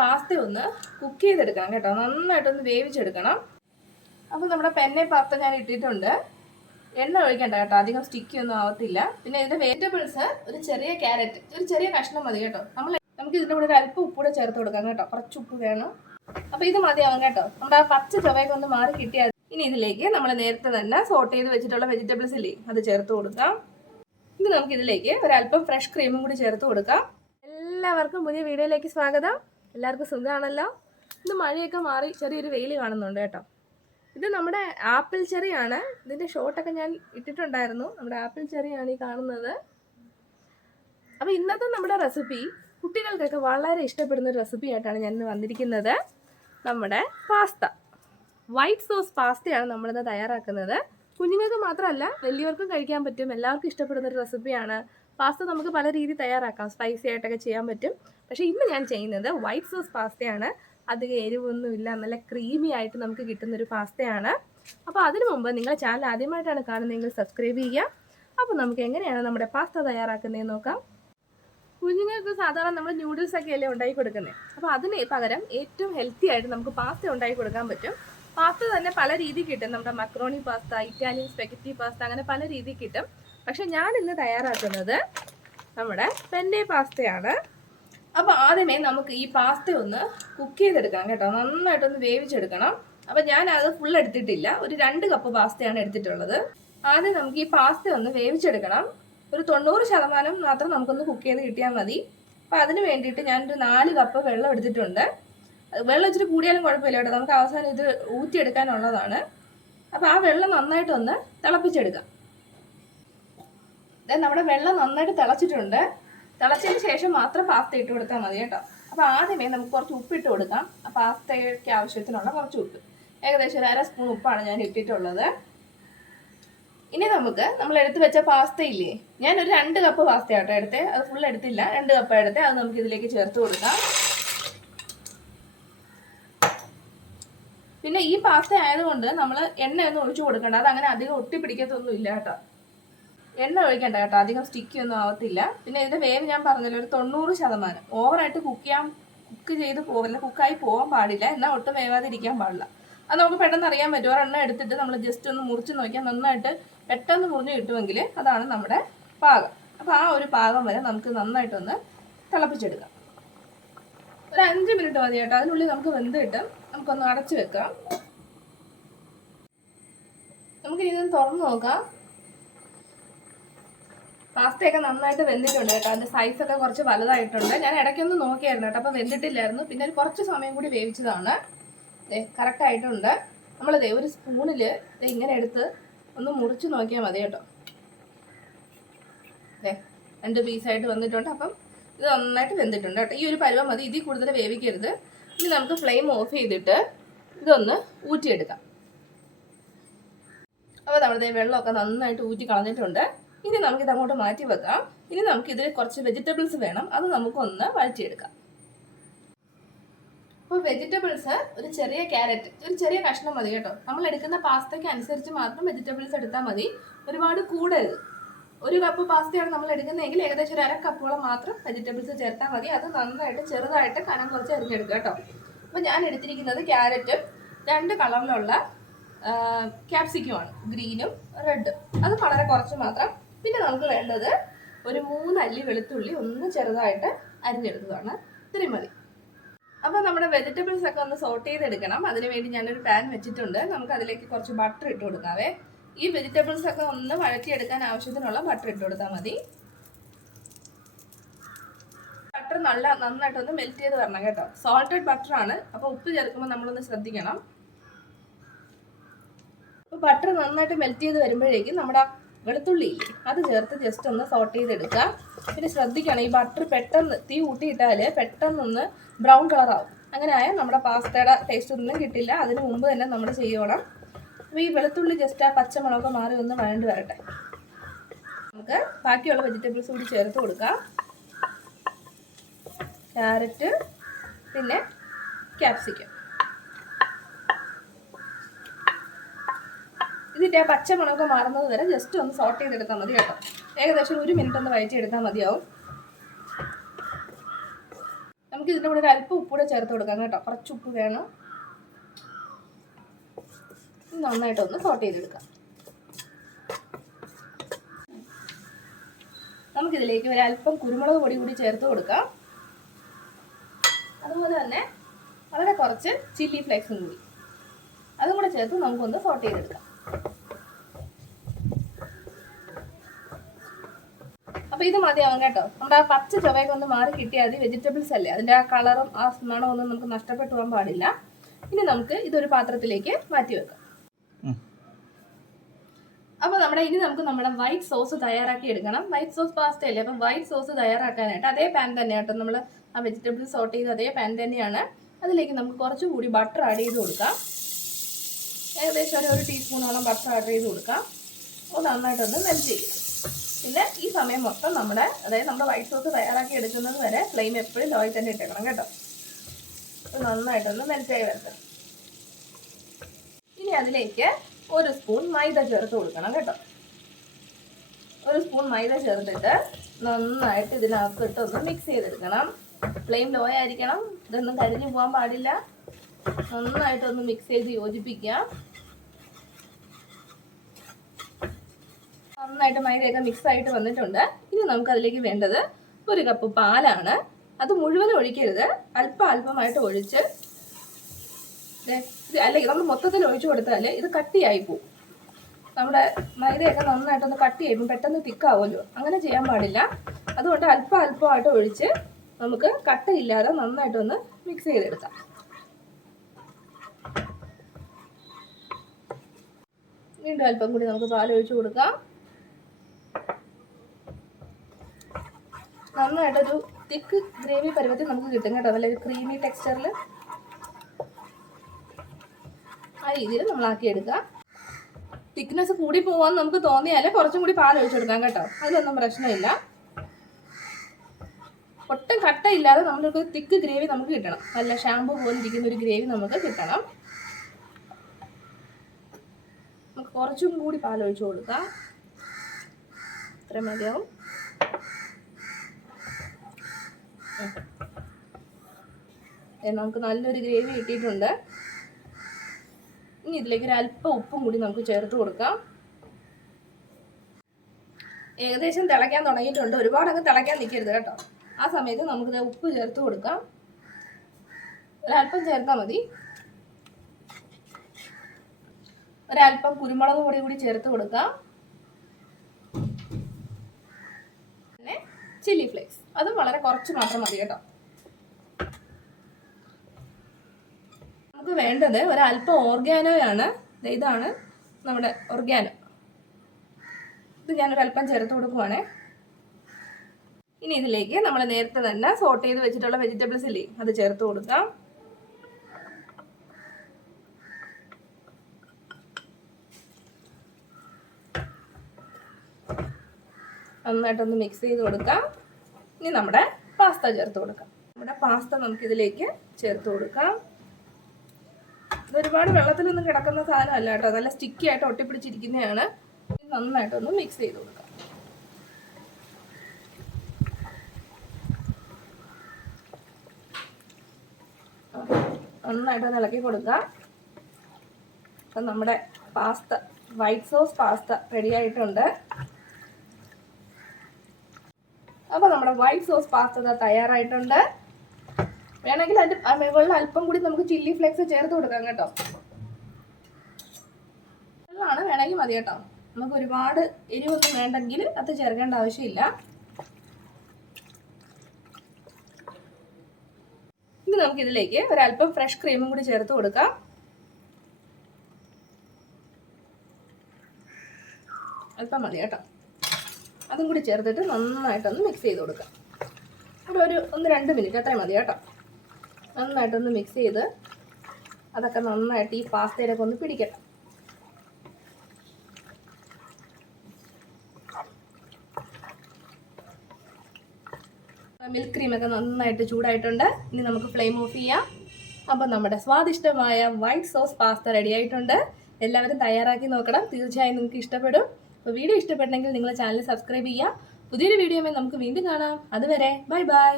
Pasta ഒന്ന് cook ചെയ്തെടുക്കണം കേട്ടോ, നന്നായിട്ടൊന്ന് വേവിച്ചെടുക്കണം. അപ്പോൾ നമ്മുടെ പെന്നെ പാസ്ത ഞാൻ ഇട്ടിട്ടുണ്ട്. എണ്ണ ഒഴിക്കണ്ട കേട്ടോ, അധികം സ്റ്റിക്കി ഒന്നും ആവത്തില്ല. പിന്നെ ഇതിന്റെ വെജിറ്റബിൾസ് ഒരു ചെറിയ ക്യാരറ്റ്, ഒരു ചെറിയ കഷ്ണം മതി കേട്ടോ. നമുക്ക് ഇതിന്റെ കൂടെ ഒരു അല്പം ഉപ്പ് കൂടെ ചേർത്ത് കൊടുക്കാം കേട്ടോ, കുറച്ച് ഉപ്പ് വേണം. അപ്പോൾ ഇത് മതിയാവും കേട്ടോ. നമ്മുടെ ആ പച്ച ചുവയൊക്കെ ഒന്ന് മാറി കിട്ടിയാൽ ഇനി ഇതിലേക്ക് നമ്മൾ നേരത്തെ തന്നെ സോട്ട് ചെയ്ത് വെച്ചിട്ടുള്ള വെജിറ്റബിൾസ് ഇല്ലേ, അത് ചേർത്ത് കൊടുക്കാം. ഇനി നമുക്ക് ഇതിലേക്ക് ഒരല്പം ഫ്രഷ് ക്രീമും കൂടി ചേർത്ത് കൊടുക്കാം. എല്ലാവർക്കും പുതിയ വീഡിയോയിലേക്ക് സ്വാഗതം. എല്ലാവർക്കും സുഖമാണല്ലോ. ഇന്ന് മഴയൊക്കെ മാറി ചെറിയൊരു വെയിൽ കാണുന്നുണ്ട് കേട്ടോ. ഇത് നമ്മുടെ ആപ്പിൾ ചെറിയാണ്. ഇതിൻ്റെ ഷോട്ടൊക്കെ ഞാൻ ഇട്ടിട്ടുണ്ടായിരുന്നു. നമ്മുടെ ആപ്പിൾ ചെറിയാണ് ഈ കാണുന്നത്. അപ്പോൾ ഇന്നത്തെ നമ്മുടെ റെസിപ്പി കുട്ടികൾക്കൊക്കെ വളരെ ഇഷ്ടപ്പെടുന്ന ഒരു റെസിപ്പി ആയിട്ടാണ് ഞാൻ ഇന്ന് വന്നിരിക്കുന്നത്. നമ്മുടെ പാസ്ത, വൈറ്റ് സോസ് പാസ്തയാണ് നമ്മളിന്ന് തയ്യാറാക്കുന്നത്. കുഞ്ഞുങ്ങൾക്ക് മാത്രമല്ല വലിയവർക്കും കഴിക്കാൻ പറ്റും, എല്ലാവർക്കും ഇഷ്ടപ്പെടുന്ന ഒരു റെസിപ്പിയാണ്. പാസ്ത നമുക്ക് പല രീതിയിൽ തയ്യാറാക്കാം, സ്പൈസി ആയിട്ടൊക്കെ ചെയ്യാൻ പറ്റും. പക്ഷേ ഇന്ന് ഞാൻ ചെയ്യുന്നത് വൈറ്റ് സോസ് പാസ്തയാണ്. അധികം എരിവൊന്നുമില്ല, നല്ല ക്രീമി ആയിട്ട് നമുക്ക് കിട്ടുന്നൊരു പാസ്തയാണ്. അപ്പോൾ അതിനു മുമ്പ് നിങ്ങളുടെ ചാനൽ ആദ്യമായിട്ടാണ് കാണുന്നതെങ്കിൽ സബ്സ്ക്രൈബ് ചെയ്യുക. അപ്പോൾ നമുക്ക് എങ്ങനെയാണ് നമ്മുടെ പാസ്ത തയ്യാറാക്കുന്നതെന്ന് നോക്കാം. കുഞ്ഞുങ്ങൾക്ക് സാധാരണ നമ്മൾ ന്യൂഡിൽസൊക്കെ അല്ലേ ഉണ്ടാക്കി കൊടുക്കുന്നത്. അപ്പോൾ അതിന് പകരം ഏറ്റവും ഹെൽത്തി ആയിട്ട് നമുക്ക് പാസ്ത ഉണ്ടാക്കി കൊടുക്കാൻ പറ്റും. പാസ്ത തന്നെ പല രീതിയിൽ കിട്ടും. നമ്മുടെ macaroni pasta, Italian spaghetti pasta, അങ്ങനെ പല രീതിയിൽ കിട്ടും. പക്ഷെ ഞാൻ ഇന്ന് തയ്യാറാക്കുന്നത് നമ്മുടെ പെന്നെ പാസ്തയാണ്. അപ്പോൾ ആദ്യമേ നമുക്ക് ഈ പാസ്ത ഒന്ന് കുക്ക് ചെയ്തെടുക്കണം കേട്ടോ, നന്നായിട്ടൊന്ന് വേവിച്ചെടുക്കണം. അപ്പോൾ ഞാൻ അത് ഫുൾ എടുത്തിട്ടില്ല, ഒരു 2 കപ്പ് പാസ്തയാണ് എടുത്തിട്ടുള്ളത്. ആദ്യം നമുക്ക് ഈ പാസ്ത ഒന്ന് വേവിച്ചെടുക്കണം. ഒരു 90% മാത്രം നമുക്കൊന്ന് കുക്ക് ചെയ്ത് കിട്ടിയാൽ മതി. അപ്പോൾ അതിന് വേണ്ടിയിട്ട് ഞാനൊരു 4 കപ്പ് വെള്ളം എടുത്തിട്ടുണ്ട്. വെള്ളം ഇച്ചിരി കൂടിയാലും കുഴപ്പമില്ല കേട്ടോ, നമുക്ക് അവസാനം ഇത് ഊറ്റിയെടുക്കാനുള്ളതാണ്. അപ്പോൾ ആ വെള്ളം നന്നായിട്ടൊന്ന് തിളപ്പിച്ചെടുക്കാം. നമ്മുടെ വെള്ളം നന്നായിട്ട് തിളച്ചിട്ടുണ്ട്. തിളച്ചതിന് ശേഷം മാത്രം പാസ്ത ഇട്ട് കൊടുത്താൽ മതി കേട്ടോ. അപ്പോൾ ആദ്യമേ നമുക്ക് കുറച്ച് ഉപ്പ് ഇട്ട് കൊടുക്കാം. ആ പാസ്തയ്ക്ക് ആവശ്യത്തിനുള്ള കുറച്ച് ഉപ്പ്, ഏകദേശം ഒരു 1/2 സ്പൂൺ ഉപ്പാണ് ഞാൻ ഇട്ടിട്ടുള്ളത്. ഇനി നമ്മൾ എടുത്ത് വെച്ച പാസ്ത ഇല്ലേ, ഞാനൊരു 2 കപ്പ് പാസ്ത ആട്ടോ എടുത്തേ, അത് ഫുൾ എടുത്തില്ല, 2 കപ്പ് എടുത്തേ. അത് നമുക്ക് ഇതിലേക്ക് ചേർത്ത് കൊടുക്കാം. പിന്നെ ഈ പാസ്ത ആയതുകൊണ്ട് നമ്മൾ എണ്ണയൊന്നും ഒഴിച്ചു കൊടുക്കണ്ട, അത് അങ്ങനെ അധികം ഒട്ടിപ്പിടിക്കത്തൊന്നും ഇല്ല കേട്ടോ. എണ്ണ ഒഴിക്കണ്ട കേട്ടോ, അധികം സ്റ്റിക്കി ഒന്നും ആവത്തില്ല. പിന്നെ ഇതിന്റെ വേവ് ഞാൻ പറഞ്ഞല്ലോ, ഒരു 90%. ഓവറായിട്ട് കുക്ക് ചെയ്ത് പോവില്ല, കുക്കായി പോകാൻ പാടില്ല, എന്നാൽ ഒട്ടും വേവാതിരിക്കാൻ പാടില്ല. അത് നമുക്ക് പെട്ടെന്ന് അറിയാൻ പറ്റും. ഒരെണ്ണം എടുത്തിട്ട് നമ്മൾ ജസ്റ്റ് ഒന്ന് മുറിച്ച് നോക്കിയാൽ നന്നായിട്ട് പെട്ടെന്ന് മുറിഞ്ഞ് കിട്ടുമെങ്കിൽ അതാണ് നമ്മുടെ പാകം. അപ്പോൾ ആ ഒരു പാകം വരെ നമുക്ക് നന്നായിട്ടൊന്ന് തിളപ്പിച്ചെടുക്കാം. ഒരു 5 മിനിറ്റ് മതി കേട്ടോ, അതിനുള്ളിൽ നമുക്ക് വെന്ത് കിട്ടും. നമുക്കൊന്ന് അടച്ചു വെക്കാം. നമുക്ക് ഇതൊന്ന് തുറന്ന് നോക്കാം. പാസ്തയൊക്കെ നന്നായിട്ട് വെന്തിട്ടുണ്ട് കേട്ടോ, അതിൻ്റെ സൈസൊക്കെ കുറച്ച് വലുതായിട്ടുണ്ട്. ഞാൻ ഇടയ്ക്കൊന്ന് നോക്കിയായിരുന്നു കേട്ടോ, അപ്പോൾ വെന്തിട്ടില്ലായിരുന്നു. പിന്നെ ഒരു കുറച്ച് സമയം കൂടി വേവിച്ചതാണ്. കറക്റ്റ് ആയിട്ടുണ്ട്. നമ്മളിതേ ഒരു സ്പൂണിൽ ഇങ്ങനെ എടുത്ത് ഒന്ന് മുറിച്ച് നോക്കിയാൽ മതി കേട്ടോ. 2 പീസായിട്ട് വന്നിട്ടുണ്ട്. അപ്പം ഇത് നന്നായിട്ട് വെന്തിട്ടുണ്ട് കേട്ടോ. ഈ ഒരു പരുവം മതി, ഇതിൽ കൂടുതൽ വേവിക്കരുത്. ഇനി നമുക്ക് ഫ്ലെയിം ഓഫ് ചെയ്തിട്ട് ഇതൊന്ന് ഊറ്റിയെടുക്കാം. അപ്പോൾ നമ്മുടെ വെള്ളമൊക്കെ നന്നായിട്ട് ഊറ്റി കളഞ്ഞിട്ടുണ്ട്. ഇനി നമുക്കിത് അങ്ങോട്ട് മാറ്റി വെക്കാം. ഇനി നമുക്കിതിൽ കുറച്ച് വെജിറ്റബിൾസ് വേണം, അത് നമുക്കൊന്ന് വഴറ്റിയെടുക്കാം. അപ്പോൾ വെജിറ്റബിൾസ് ഒരു ചെറിയ ക്യാരറ്റ്, ഒരു ചെറിയ കഷ്ണം മതി കേട്ടോ. നമ്മൾ എടുക്കുന്ന പാസ്തയ്ക്ക് അനുസരിച്ച് മാത്രം വെജിറ്റബിൾസ് എടുത്താൽ മതി, ഒരുപാട് കൂടരുത്. 1 കപ്പ് പാസ്തയാണ് നമ്മൾ എടുക്കുന്നതെങ്കിൽ ഏകദേശം ഒരു 1/2 കപ്പോളം മാത്രം വെജിറ്റബിൾസ് ചേർത്താൽ മതി. അത് നന്നായിട്ട് ചെറുതായിട്ട് കനം കുറച്ച് അരിഞ്ഞെടുക്കുക കേട്ടോ. അപ്പോൾ ഞാൻ എടുത്തിരിക്കുന്നത് ക്യാരറ്റും 2 കളറിലുള്ള ക്യാപ്സിക്കുമാണ്, ഗ്രീനും റെഡും. അത് വളരെ കുറച്ച് മാത്രം. പിന്നെ നമുക്ക് വേണ്ടത് ഒരു 3 അല്ലി വെളുത്തുള്ളി ഒന്ന് ചെറുതായിട്ട് അരിഞ്ഞെടുത്തതാണ്. ഇത്രയും മതി. അപ്പോൾ നമ്മുടെ വെജിറ്റബിൾസ് ഒക്കെ ഒന്ന് സോട്ട് ചെയ്തെടുക്കണം. അതിനുവേണ്ടി ഞാനൊരു പാൻ വെച്ചിട്ടുണ്ട്. നമുക്ക് അതിലേക്ക് കുറച്ച് ബട്ടർ ഇട്ട് കൊടുക്കാവേ. ഈ വെജിറ്റബിൾസ് ഒക്കെ ഒന്ന് വഴറ്റിയെടുക്കാൻ ആവശ്യത്തിനുള്ള ബട്ടർ ഇട്ട് കൊടുത്താൽ മതി. ബട്ടർ നന്നായിട്ടൊന്ന് മെൽറ്റ് ചെയ്ത് വരണം കേട്ടോ. സോൾട്ടഡ് ബട്ടറാണ്, അപ്പോൾ ഉപ്പ് ചേർക്കുമ്പോൾ നമ്മളൊന്ന് ശ്രദ്ധിക്കണം. അപ്പോൾ ബട്ടർ നന്നായിട്ട് മെൽറ്റ് ചെയ്ത് വരുമ്പോഴേക്കും നമ്മുടെ വെളുത്തുള്ളി അത് ചേർത്ത് ജസ്റ്റ് ഒന്ന് സോട്ട് ചെയ്തെടുക്കുക. പിന്നെ ശ്രദ്ധിക്കണം, ഈ ബട്ടർ പെട്ടെന്ന് തീ കൂട്ടിയിട്ടാൽ പെട്ടെന്നൊന്ന് ബ്രൗൺ കളറാവും. അങ്ങനെ ആയാൽ നമ്മുടെ പാസ്തയുടെ ടേസ്റ്റ് ഒന്നും കിട്ടില്ല. അതിന് മുമ്പ് തന്നെ നമ്മൾ ചെയ്യണം. അപ്പോൾ ഈ വെളുത്തുള്ളി ജസ്റ്റ് ആ പച്ചമുളക് മാറി ഒന്ന് വഴണ്ട് വരട്ടെ. നമുക്ക് ബാക്കിയുള്ള വെജിറ്റബിൾസ് കൂടി ചേർത്ത് കൊടുക്കാം. ക്യാരറ്റ്, പിന്നെ ക്യാപ്സിക്കം. ഇതിൻ്റെ ആ പച്ചമുളക് മാറുന്നത് വരെ ജസ്റ്റ് ഒന്ന് സോട്ട് ചെയ്തെടുത്താൽ മതി കേട്ടോ. ഏകദേശം 1 മിനിറ്റ് ഒന്ന് വഴറ്റിയെടുത്താൽ മതിയാവും. നമുക്ക് ഇതിൻ്റെ കൂടെ ഒരു അല്പം ഉപ്പ് കൂടെ ചേർത്ത് കൊടുക്കാം കേട്ടോ. കുറച്ച് ഉപ്പ് വേണം. നന്നായിട്ടൊന്ന് സോട്ട് ചെയ്തെടുക്കാം. നമുക്കിതിലേക്ക് ഒരല്പം കുരുമുളക് പൊടി കൂടി ചേർത്ത് കൊടുക്കാം. അതുപോലെ തന്നെ വളരെ കുറച്ച് ചില്ലി ഫ്ലേക്സും കൂടി അതും കൂടെ ചേർത്ത് നമുക്കൊന്ന് സോട്ട് ചെയ്തെടുക്കാം. അപ്പോൾ ഇത് മതിയാവും കേട്ടോ. നമ്മുടെ ആ പച്ച ചുവയൊക്കെ ഒന്ന് മാറി കിട്ടിയാൽ മതി. വെജിറ്റബിൾസ് അല്ലേ, അതിൻ്റെ ആ കളറും ആ മണവും ഒന്നും നമുക്ക് നഷ്ടപ്പെട്ടു പോകാൻ പാടില്ല. ഇനി നമുക്ക് ഇതൊരു പാത്രത്തിലേക്ക് മാറ്റി വെക്കാം. അപ്പോൾ ഇനി നമുക്ക് നമ്മുടെ വൈറ്റ് സോസ് തയ്യാറാക്കി എടുക്കണം. വൈറ്റ് സോസ് പാസ്ത അല്ലേ, അപ്പം വൈറ്റ് സോസ് തയ്യാറാക്കാനായിട്ട് അതേ പാൻ തന്നെ കേട്ടോ, നമ്മൾ ആ വെജിറ്റബിൾ സോട്ട് ചെയ്ത് അതേ പാൻ തന്നെയാണ്. അതിലേക്ക് നമുക്ക് കുറച്ചുകൂടി ബട്ടർ ആഡ് ചെയ്ത് കൊടുക്കാം. ഏകദേശം ഒരു ടീസ്പൂണോളം ബട്ടർ ആഡ് ചെയ്ത് കൊടുക്കാം. അപ്പോൾ നന്നായിട്ടൊന്ന് മെൽറ്റ് ചെയ്യും. പിന്നെ ഈ സമയം മൊത്തം അതായത് നമ്മുടെ വൈറ്റ് സോസ് തയ്യാറാക്കി എടുക്കുന്നത് വരെ ഫ്ലെയിം എപ്പോഴും ലോയിൽ തന്നെ ഇട്ടേക്കണം കേട്ടോ. നന്നായിട്ടൊന്ന് മെൽറ്റായി വരട്ടെ. ഇനി അതിലേക്ക് ഒരു സ്പൂൺ മൈദ ചേർത്ത് കൊടുക്കണം കേട്ടോ. ഒരു സ്പൂൺ മൈദ ചേർത്തിട്ട് നന്നായിട്ട് ഇതിനകത്തിട്ട് ഒന്ന് മിക്സ് ചെയ്തെടുക്കണം. ഫ്ലെയിം ലോ ആയിരിക്കണം. ഇതൊന്നും കരിഞ്ഞു പോകാൻ പാടില്ല. നന്നായിട്ടൊന്ന് മിക്സ് ചെയ്ത് യോജിപ്പിക്കാം. നന്നായിട്ട് മൈദയൊക്കെ മിക്സ് ആയിട്ട് വന്നിട്ടുണ്ട്. ഇനി നമുക്കതിലേക്ക് വേണ്ടത് 1 കപ്പ് പാലാണ്. അത് മുഴുവനും ഒഴിക്കരുത്, അല്പമായിട്ട് ഒഴിച്ച്, അല്ലെങ്കിൽ നമ്മൾ മൊത്തത്തിൽ ഒഴിച്ചു കൊടുത്താൽ ഇത് കട്ടിയായി പോവും. നമ്മുടെ മൈദയൊക്കെ നന്നായിട്ടൊന്ന് കട്ടിയായി പോകും, പെട്ടെന്ന് തിക്കാവുമല്ലോ. അങ്ങനെ ചെയ്യാൻ പാടില്ല. അതുകൊണ്ട് അല്പമായിട്ട് ഒഴിച്ച് നമുക്ക് കട്ടയില്ലാതെ നന്നായിട്ടൊന്ന് മിക്സ് ചെയ്തെടുക്കാം. വീണ്ടും അല്പം കൂടി നമുക്ക് പാൽ ഒഴിച്ചു കൊടുക്കാം. നന്നായിട്ടൊരു തിക്ക് ഗ്രേവി പരുവത്തിൽ നമുക്ക് കിട്ടും കേട്ടോ. നല്ലൊരു ക്രീമി ടെക്സ്ചറിൽ ആ രീതിയിൽ നമ്മളാക്കിയെടുക്കാം. തിക്നെസ് കൂടി പോകാൻ നമുക്ക് തോന്നിയാൽ കുറച്ചും കൂടി പാൽ ഒഴിച്ചു കൊടുക്കാം കേട്ടോ. അതിലൊന്നും പ്രശ്നമില്ല. ഒട്ടും കട്ടയില്ലാതെ നമ്മളൊരു തിക്ക് ഗ്രേവി നമുക്ക് കിട്ടണം. നല്ല ഷാമ്പു പോലെ ഇരിക്കുന്ന ഒരു ഗ്രേവി നമുക്ക് കിട്ടണം. നമുക്ക് കുറച്ചും കൂടി പാൽ ഒഴിച്ചു കൊടുക്കാം. ഇത്ര മതിയാവും. നമുക്ക് നല്ലൊരു ഗ്രേവി കിട്ടിയിട്ടുണ്ട്. ഇനി ഇതിലേക്ക് ഒരു അല്പം ഉപ്പും കൂടി നമുക്ക് ചേർത്ത് കൊടുക്കാം. ഏകദേശം തിളയ്ക്കാൻ തുടങ്ങിയിട്ടുണ്ട്. ഒരുപാട് അങ്ങ് തിളയ്ക്കാൻ നിൽക്കരുത് കേട്ടോ. ആ സമയത്ത് നമുക്കിത് ഉപ്പ് ചേർത്ത് കൊടുക്കാം. ഒരല്പം ചേർത്താൽ മതി. ഒരല്പം കുരുമുളക് പൊടി കൂടി ചേർത്ത് കൊടുക്കാം. പിന്നെ ചില്ലി ഫ്ലേക്സ്, അതും വളരെ കുറച്ച് മാത്രം മതി കേട്ടോ. നമുക്ക് വേണ്ടത് ഒരല്പം ഓർഗാനോയാണ്. ഇതാണ് നമ്മുടെ ഓർഗാനോ. ഇത് ഞാനൊരല്പം ചേർത്ത് കൊടുക്കുവാണേ. ഇനി ഇതിലേക്ക് നമ്മൾ നേരത്തെ തന്നെ സോട്ട് ചെയ്ത് വെച്ചിട്ടുള്ള വെജിറ്റബിൾസ് ഇല്ലേ, അത് ചേർത്ത് കൊടുക്കാം. നന്നായിട്ടൊന്ന് മിക്സ് ചെയ്ത് കൊടുക്കാം. ഇനി നമ്മുടെ പാസ്ത ചേർത്ത് കൊടുക്കാം. നമ്മുടെ പാസ്ത നമുക്കിതിലേക്ക് ചേർത്ത് കൊടുക്കാം. ഇതൊരുപാട് വെള്ളത്തിലൊന്നും കിടക്കുന്ന സാധനമല്ല കേട്ടോ, നല്ല സ്റ്റിക്കി ആയിട്ട് ഒട്ടിപ്പിടിച്ചിരിക്കുന്നതാണ്. നന്നായിട്ടൊന്ന് മിക്സ് ചെയ്ത് കൊടുക്കാം. നന്നായിട്ടൊന്ന് ഇളക്കി കൊടുക്കാം. അപ്പം നമ്മുടെ pasta, white sauce pasta ready ആയിട്ടുണ്ട്. അപ്പോൾ നമ്മുടെ വൈറ്റ് സോസ് പാസ്ത തയ്യാറായിട്ടുണ്ട്. വേണമെങ്കിൽ അതിൻ്റെ മുകളിൽ അല്പം കൂടി നമുക്ക് ചില്ലി ഫ്ലേക്സ് ചേർത്ത് കൊടുക്കാം കേട്ടോ. വെള്ളമാണ് വേണമെങ്കിൽ മതി കേട്ടോ. നമുക്ക് ഒരുപാട് എരിവൊന്നും വേണ്ടെങ്കിൽ അത് ചേർക്കേണ്ട ആവശ്യമില്ല. ഇനി നമുക്കിതിലേക്ക് ഒരല്പം ഫ്രഷ് ക്രീമും കൂടി ചേർത്ത് കൊടുക്കാം. അല്പം മതി കേട്ടോ. അതും കൂടി ചേർത്തിട്ട് നന്നായിട്ടൊന്ന് മിക്സ് ചെയ്ത് കൊടുക്കാം. ഒരു 1-2 മിനിറ്റ് അത്രയും മതി കേട്ടോ. നന്നായിട്ടൊന്ന് മിക്സ് ചെയ്ത് അതൊക്കെ നന്നായിട്ട് ഈ പാസ്തയിലൊക്കെ ഒന്ന് പിടിക്കട്ടെ. മിൽക്ക് ക്രീമൊക്കെ നന്നായിട്ട് ചൂടായിട്ടുണ്ട്. ഇനി നമുക്ക് ഫ്ലെയിം ഓഫ് ചെയ്യാം. അപ്പം നമ്മുടെ സ്വാദിഷ്ടമായ വൈറ്റ് സോസ് പാസ്ത റെഡി ആയിട്ടുണ്ട്. എല്ലാവരും തയ്യാറാക്കി നോക്കണം. തീർച്ചയായും നിങ്ങൾക്ക് ഇഷ്ടപ്പെടും. അപ്പോൾ വീഡിയോ ഇഷ്ടപ്പെട്ടെങ്കിൽ നിങ്ങൾ ചാനൽ സബ്സ്ക്രൈബ് ചെയ്യുക. പുതിയൊരു വീഡിയോയുമായി നമുക്ക് വീണ്ടും കാണാം. അതുവരെ ബൈ ബൈ.